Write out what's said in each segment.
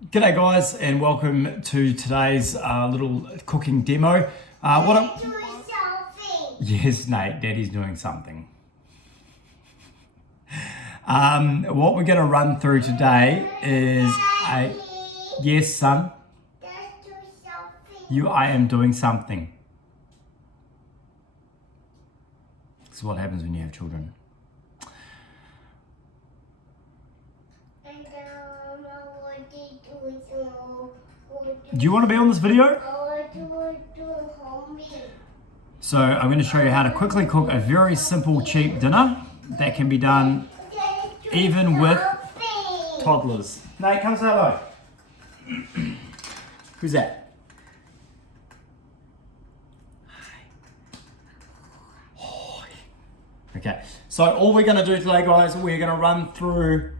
G'day guys, and welcome to today's little cooking demo. Yes, Nate, Daddy's doing something. What we're going to run through today is yes, son. I am doing something. This is what happens when you have children. Do you want to be on this video? So I'm going to show you how to quickly cook a very simple, cheap dinner that can be done even with toddlers. Nate, come say hello. Who's that? Hi. Okay, so all we're going to do today, guys, we're going to run through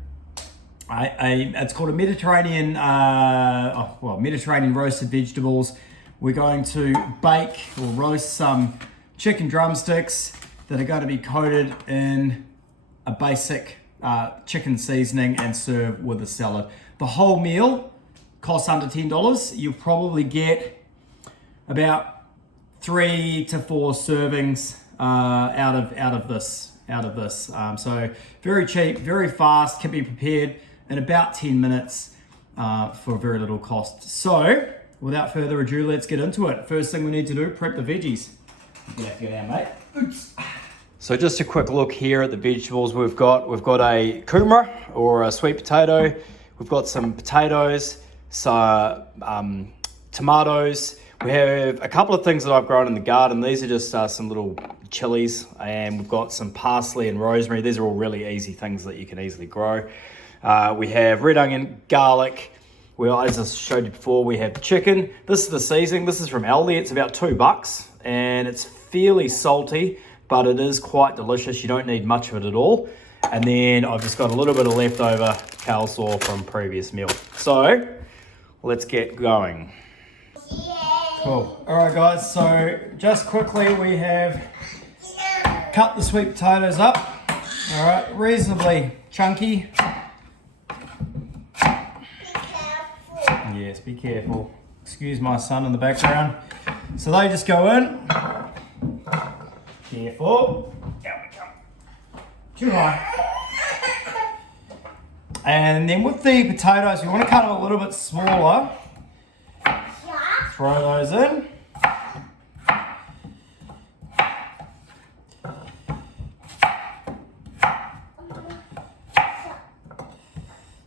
it's called a Mediterranean, Mediterranean roasted vegetables. We're going to bake or roast some chicken drumsticks that are going to be coated in a basic chicken seasoning and serve with a salad. The whole meal costs under $10. You'll probably get about 3 to 4 servings out of this. So very cheap, very fast, can be prepared in about 10 minutes for very little cost. So without further ado, let's get into it. First thing we need to do, prep the veggies. You have to go down, mate. Oops. So just a quick look here at the vegetables we've got. We've got a kumera or a sweet potato. We've got some potatoes, some tomatoes. We have a couple of things that I've grown in the garden. These are just some little chilies, and we've got some parsley and rosemary. These are all really easy things that you can easily grow. We have red onion, garlic. Well, as I showed you before, we have chicken. This is the seasoning. This is from Aldi. It's about $2 and it's fairly salty, but it is quite delicious. You don't need much of it at all. And then I've just got a little bit of leftover coleslaw from previous meal. So let's get going. Cool. All right, guys. So just quickly, we have cut the sweet potatoes up. All right, reasonably chunky. Yes, be careful. Excuse my son in the background. So they just go in. Careful. Down we come. Too high. And then with the potatoes, you want to cut them a little bit smaller. Throw those in.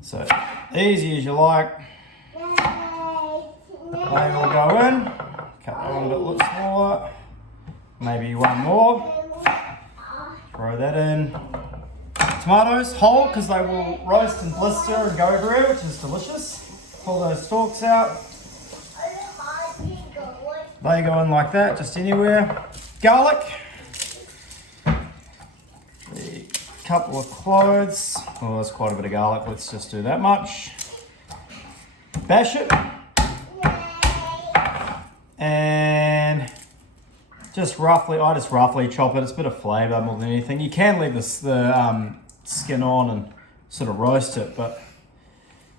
So easy as you like. They all go in. Cut that one a bit smaller. Maybe one more. Throw that in. Tomatoes whole because they will roast and blister and go everywhere, which is delicious. Pull those stalks out. They go in like that, just anywhere. Garlic. A couple of cloves. Oh, that's quite a bit of garlic. Let's just do that much. Bash it. And I just roughly chop it. It's a bit of flavour more than anything. You can leave the skin on and sort of roast it, but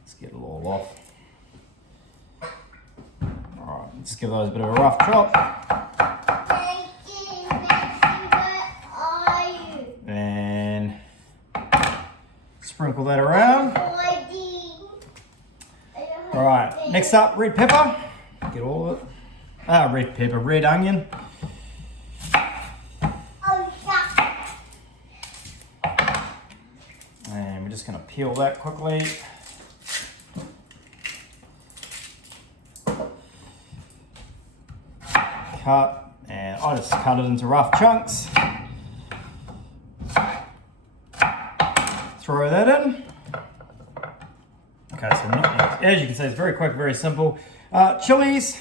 let's get it all off. All right, let's give those a bit of a rough chop. And sprinkle that around. All right, next up, red pepper. Get all of it. Red pepper, red onion. And we're just going to peel that quickly. Cut, and I just cut it into rough chunks. Throw that in. Okay, so as you can see, it's very quick, very simple. Chilies.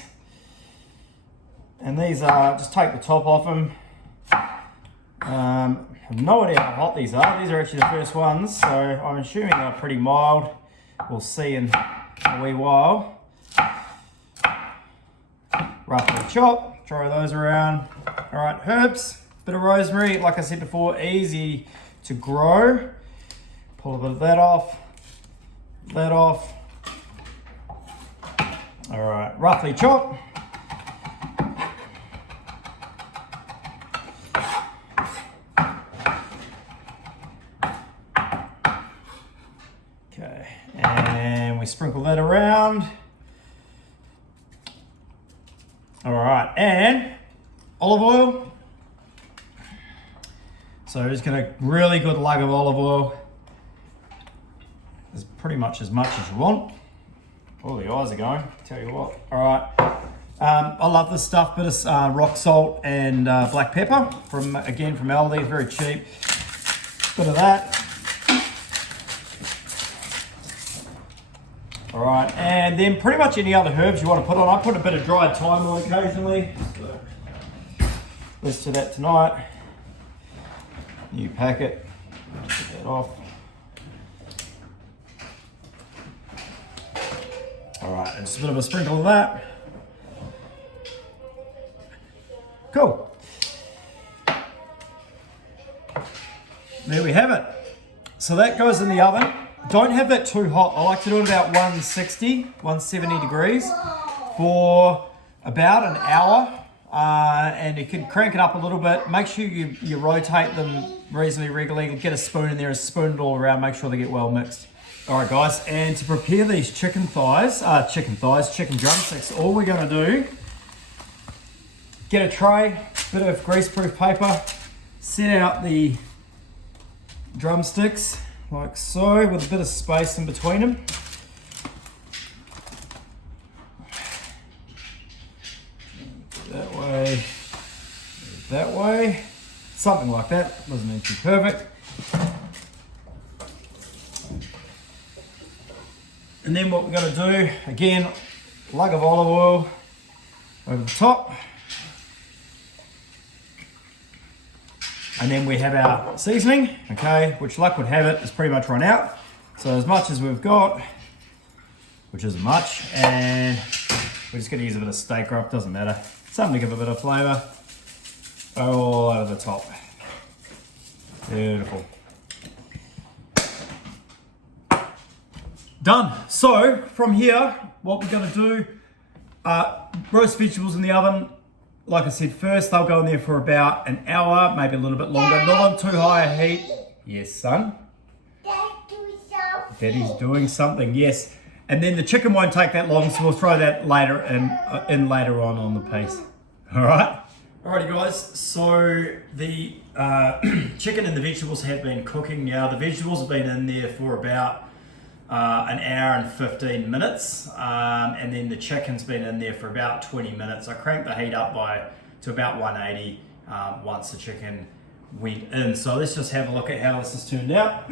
And these are, just take the top off them. I have no idea how hot these are. These are actually the first ones, so I'm assuming they're pretty mild. We'll see in a wee while. Roughly chop, throw those around. All right, herbs, bit of rosemary. Like I said before, easy to grow. Pull a bit of that off. All right, roughly chopped. Okay, and we sprinkle that around. All right, and olive oil. So just get a really good lug of olive oil. It's pretty much as you want. Oh, the eyes are going, tell you what. All right, I love this stuff, bit of rock salt and black pepper from Aldi, very cheap. Bit of that. All right, and then pretty much any other herbs you want to put on. I put a bit of dried thyme on occasionally. So let's do that tonight. New packet, get that off. All right, and just a bit of a sprinkle of that. Cool. There we have it. So that goes in the oven. Don't have that too hot. I like to do it about 160, 170 degrees for about an hour. And you can crank it up a little bit. Make sure you rotate them reasonably regularly. Get a spoon in there and spoon it all around. Make sure they get well mixed. All right, guys, and to prepare these chicken drumsticks, all we're gonna do, get a tray, bit of greaseproof paper, set out the drumsticks like so, with a bit of space in between them. That way, something like that. Doesn't need to be perfect. And then what we're going to do, again, lug of olive oil over the top. And then we have our seasoning, okay, which luck would have it is pretty much run out. So as much as we've got, which isn't much, and we're just going to use a bit of steak rub, doesn't matter. Something to give a bit of flavour. All over the top. Beautiful. Done. So from here, what we're going to do, roast vegetables in the oven. Like I said, first they'll go in there for about an hour, maybe a little bit longer. Not on too high a heat. Yes, son. Daddy's doing something. Yes. And then the chicken won't take that long, so we'll throw that later in later on the piece. All right. Alrighty, guys. So the chicken and the vegetables have been cooking now. The vegetables have been in there for about an hour and 15 minutes, and then the chicken's been in there for about 20 minutes. I cranked the heat up to about 180 once the chicken went in. So let's just have a look at how this has turned out.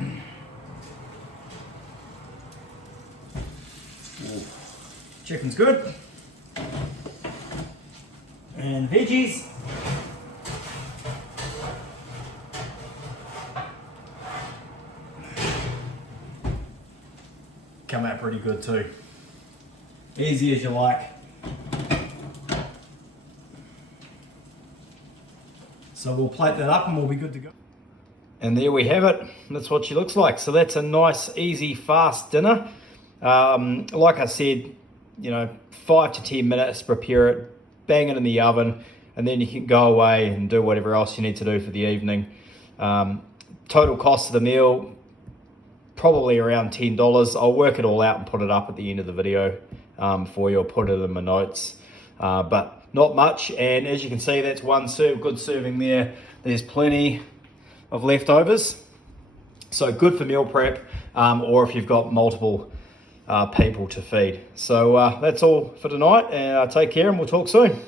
Ooh. Chicken's good. And veggies. Come out pretty good too. Easy as you like. So we'll plate that up and we'll be good to go. And there we have it. That's what she looks like. So that's a nice, easy, fast dinner. Like I said, 5 to 10 minutes, prepare it, bang it in the oven, and then you can go away and do whatever else you need to do for the evening. Total cost of the meal, probably around $10. I'll work it all out and put it up at the end of the video for you. I'll put it in my notes, but not much. And as you can see, that's one good serving there. There's plenty of leftovers. So good for meal prep, or if you've got multiple people to feed. So that's all for tonight, and take care and we'll talk soon.